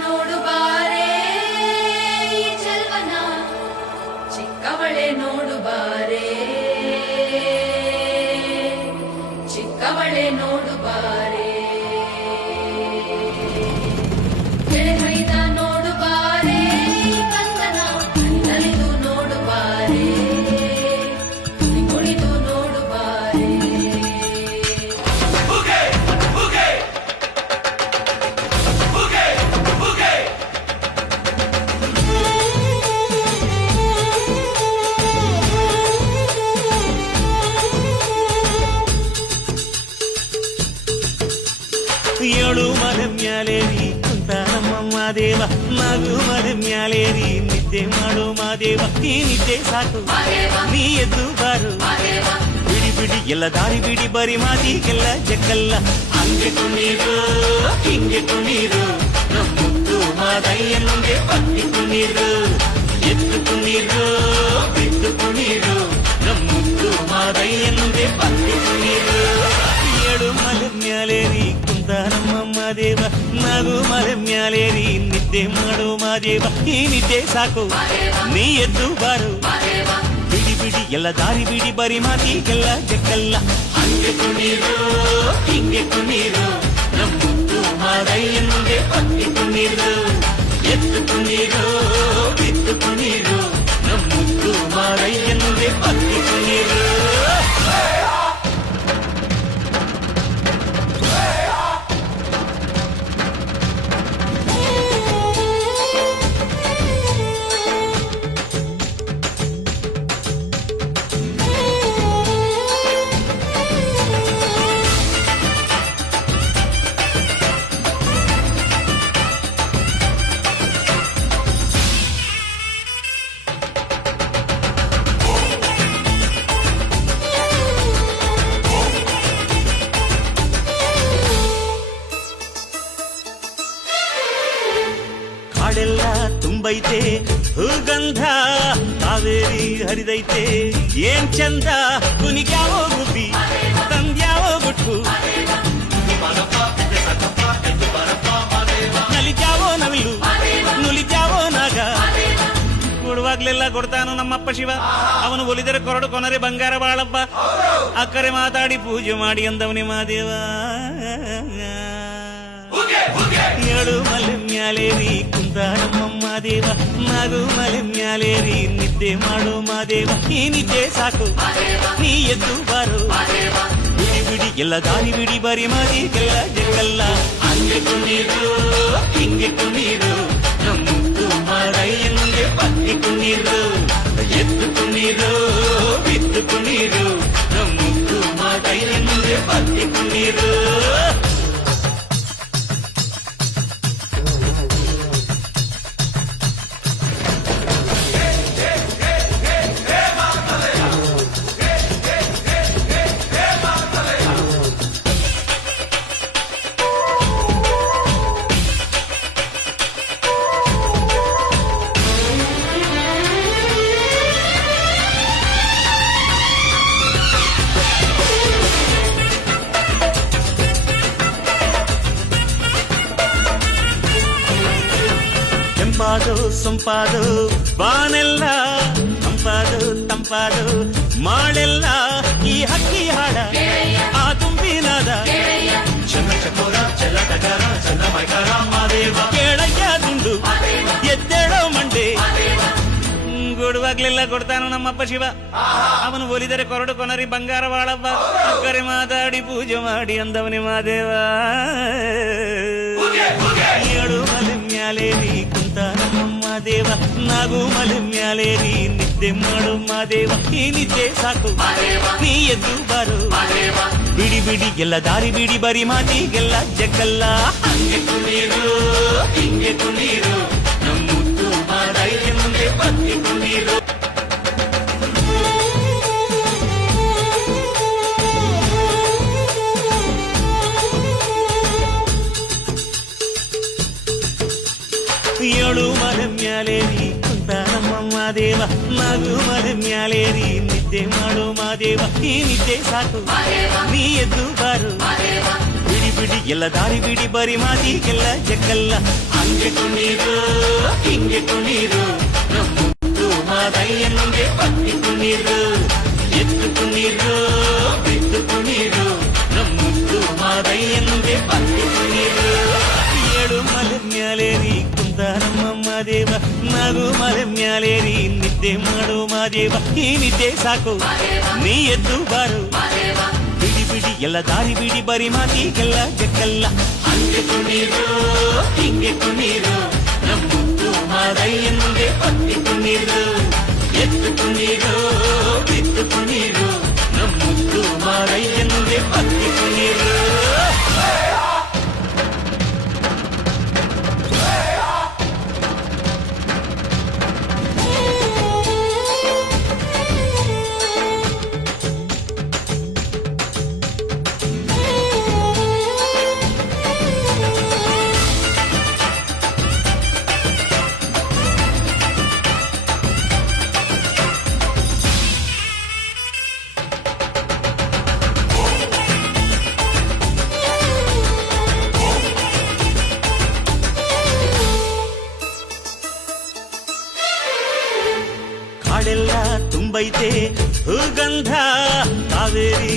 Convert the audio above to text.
ನೋಡು ಬಾರೆ ಈ ಚೆಲ್ವನ ಚಿಕ್ಕವಳೆ ನೋಡು ಬಾರೆ ಚಿಕ್ಕವಳೆ ನೋಡು ಬಾರೆ ಎಳೆಗೈದ ನೋಡು ಬಾರೆ ಈ ಕಂದನ ನಲಿದು ನೋಡು ಬಾರೆ ಕುಣಿದು ನೋಡು ಬಾರೆ ಏಳು ಮಲೆ ಮ್ಯಾಲೇರಿ ಕುಂತ ನಮ್ಮ ಮಾದೇವ ನಗು ಮಲೆ ಮ್ಯಾಲೇರಿ ನಿದ್ದೆ ಮಾಡು ಮಾದೇವ ಈ ನಿದ್ದೆ ಸಾಕು ನೀ ಎದ್ದು ಬಾರು ಬಿಡಿ ಬಿಡಿ ಎಲ್ಲ ದಾರಿ ಬಿಡಿ ಬರಿ ಮಾತಿಗೆಲ್ಲ ಜಕ್ಕಲ್ಲ ಹಂಗೆ ಕುಣೀರು ಹಿಂಗೆ ಕುಣೀರು ನಮ್ಮುತ್ತು ಮಾದಯ್ಯನಿಗೆ ಪತ್ತಿ ಕುಣೀರು ಎದ್ದು ಕುಣೀರು ಬಿದ್ದು ಕುಣೀರು ನಮ್ಮುತ್ತು ಮಾದಯ್ಯನಿಗೆ ಪತ್ತಿ ಕುಣೀರು ಏಳು ಮಲೆ ಮ್ಯಾಲೇರಿ ಕುಂತ ನಮ್ಮ ಮಾದೇವ ನಗು ಮಲೆ ಮ್ಯಾಲೇರಿ ನಿದ್ದೆ ಮಾಡು ಮಾದೇವ ಈ ನಿದ್ದೆ ಸಾಕು ನೀ ಎದ್ದು ಬಾರು ಬಿಡಿ ಬಿಡಿ ಎಲ್ಲ ದಾರಿ ಬಿಡಿ ಬರಿ ಮಾತಿಗೆಲ್ಲ ಜಕ್ಕಲ್ಲ ಹಂಗೆ ಕುಣೀರು ಹಿಂಗೆ ಕುಣೀರು ನಮ್ಮುತ್ತು ಮಾದಯ್ಯನಿಗೆ ಪತ್ತಿ ಕುಣೀರು ಎದ್ದು ಕುಣೀರು ಬಿದ್ದು ಕುಣೀರು ನಮ್ಮುತ್ತು ಮಾದಯ್ಯನಿಗೆ ಪತ್ತಿ ಕುಣೀರು ಕಾಡೆಲ್ಲ ತುಂಬೈತೆ ಹೂಗಂಧ ಕಾವೇರಿ ಹರಿದೈತೆ ಏನ್ ಚಂದ ಕುನಿಗ್ಯಾವೋ ಗುಬ್ಬಿ ತಂದ್ಯಾವೋ ಗುಟ್ಟು ನಲಿದ್ಯಾವೋ ನವಿಲು ನುಲಿದ್ಯಾವೋ ನಾಗ ಕೊಡುವಾಗ್ಲೆಲ್ಲ ಕೊಡ್ತಾನು ನಮ್ಮಪ್ಪ ಶಿವ ಅವನು ಒಲಿದರೆ ಕೊರಡು ಕೊನರೆ ಬಂಗಾರ ಬಾಳಪ್ಪ ಅಕ್ಕರೆ ಮಾತಾಡಿ ಪೂಜೆ ಮಾಡಿ ಅಂದವನಿ ಮಾದೇವ ಏಳು ಮಲೆ ಮ್ಯಾಲೇರಿ ಕುಂತ ನಮ್ಮ ಮಾದೇವ ನಗು ಮಲೆ ಮ್ಯಾಲೇರಿ ನಿದ್ದೆ ಮಾಡು ಮಾದೇವ ಈ ನಿದ್ದೆ ಸಾಕು ನೀ ಎದ್ದು ಬಾರು ಬಿಡಿ ಬಿಡಿ ಎಲ್ಲ ದಾರಿ ಬಿಡಿ ಬರಿ ಮಾದಿಗೆಲ್ಲ ಜಗಲ್ಲ ಹಂಗೆ ಕುಣೀರು ಹಿಂಗೆ ಕುಣೀರು ನಮ್ಮುತ್ತು ಮಾದಯ್ಯನಿಗೆ ಪತ್ತಿ ಕುಣೀರು ಎದ್ದು ಕುಣೀರು ಬಿದ್ದು ಕುಣೀರು ನಮ್ಮುತ್ತು ಮಾದಯ್ಯನಿಗೆ ಪತ್ತಿ ಕುಣೀರು ತಂಪಾದು ಸೊಂಪಾದು ಬಾನೆಲ್ಲ ತಂಪಾದು ತಂಪಾದು ಮಾಡೆಲ್ಲ ಈ ಹಕ್ಕಿ ಹಾಡ ಆ ತುಂಬಿನಾದ ಚನ್ನ ಚಕೋರ ಚಲ ಟಗರ ಚನ್ನ ಮೈಕಾರ ಮಾದೇವ ಕೇಳಯ್ಯ ದುಂಡು ಎದ್ದೇಳೋ ಮಂಡೆ ಕೊಡುವಾಗ್ಲೆಲ್ಲ ಕೊಡ್ತಾನು ನಮ್ಮಪ್ಪ ಶಿವ ಅವನು ಒಲಿದರೆ ಕೊರಡು ಕೊನರಿ ಬಂಗಾರ ಬಾಳಪ್ಪ ಅಕ್ಕರೆ ಮಾತಾಡಿ ಪೂಜೆ ಮಾಡಿ ಅಂದವನಿ ಮಾದೇವ ಏಳು ಮಲೆ ಮ್ಯಾಲೇರಿ ಕುಂತ ನಮ್ಮ ಮಾದೇವ ನಗು ಮಲೆ ಮ್ಯಾಲೇರಿ ನಿದ್ದೆ ಮಾಡು ಮಾದೇವ ಈ ನಿದ್ದೆ ಸಾಕು ನೀ ಎದ್ದು ಬಾರು ಬಿಡಿ ಬಿಡಿ ಎಲ್ಲ ದಾರಿ ಬಿಡಿ ಬರಿ ಮಾತಿಗೆಲ್ಲ ಜಕ್ಕಲ್ಲ ಹಂಗೆ ಕುಣೀರು ಹಿಂಗೆ ಕುಣೀರು ನಮ್ಮುತ್ತು ಮಾದಯ್ಯನಿಗೆ ಪತ್ತಿ ಕುಣೀರು ಏಳು ಮಲೆ ಮ್ಯಾಲೇರಿ ಕುಂತ ನಮ್ಮ ಮಾದೇವ ನಗು ಮಲೆ ಮ್ಯಾಲೇರಿ ನಿದ್ದೆ ಮಾಡು ಮಾದೇವ ಈ ನಿದ್ದೆ ಸಾಕು ನೀ ಎದ್ದು ಬಾರು ಬಿಡಿ ಬಿಡಿ ಎಲ್ಲ ದಾರಿ ಬಿಡಿ ಬರಿ ಮಾತಿಗೆಲ್ಲ ಜಗ್ಗಲ್ಲ ಹಂಗೆ ಕುಣೀರು ಹಿಂಗೆ ಕುಣೀರು ನಮ್ಮುತ್ತು ಮಾದಯ್ಯನಿಗೆ ಪತ್ತಿ ಕುಣೀರು ಎತ್ತು ಕುಣೀರು ಬಿದ್ದು ಕುಣೀರು ನಮ್ಮುತ್ತು ಮಾದಯ್ಯನಿಗೆ ಪತ್ತಿ ಕುಣೀರು ಏಳು ಮಲೆ ಮ್ಯಾಲೇರಿ ಕುಂತ ನಮ್ಮಮ್ಮ ದೇವ ನಗು ಮಲೆ ಮ್ಯಾಲೇರಿ ನಿದ್ದೆ ಮಾಡು ಮಾದೇವ ಈ ನಿದ್ದೆ ಸಾಕು ನೀ ಎದ್ದು ಬಾರು ಬಿಡಿ ಬಿಡಿ ಎಲ್ಲ ದಾರಿ ಬಿಡಿ ಬರಿ ಮಾತಿಗೆಲ್ಲ ಜಗ್ಗಲ್ಲ ಹಂಗೆ ಕುಣೀರು ಹಿಂಗೆ ಕುಣೀರು ನಮ್ಮುತ್ತು ಮಾದಯ್ಯನಿಗೆ ಪತ್ತಿ ಕುಣೀರು ಎತ್ತು ಕುಣೀರು ಬಿದ್ದು ಕುಣೀರು ನಮ್ಮುತ್ತು ಮಾದಯ್ಯನಿಗೆ ಪತ್ತಿ ಕುಣೀರು ಕಾಡೆಲ್ಲ ತುಂಬೈತೆ ಹೂಗಂಧ ಕಾವೇರಿ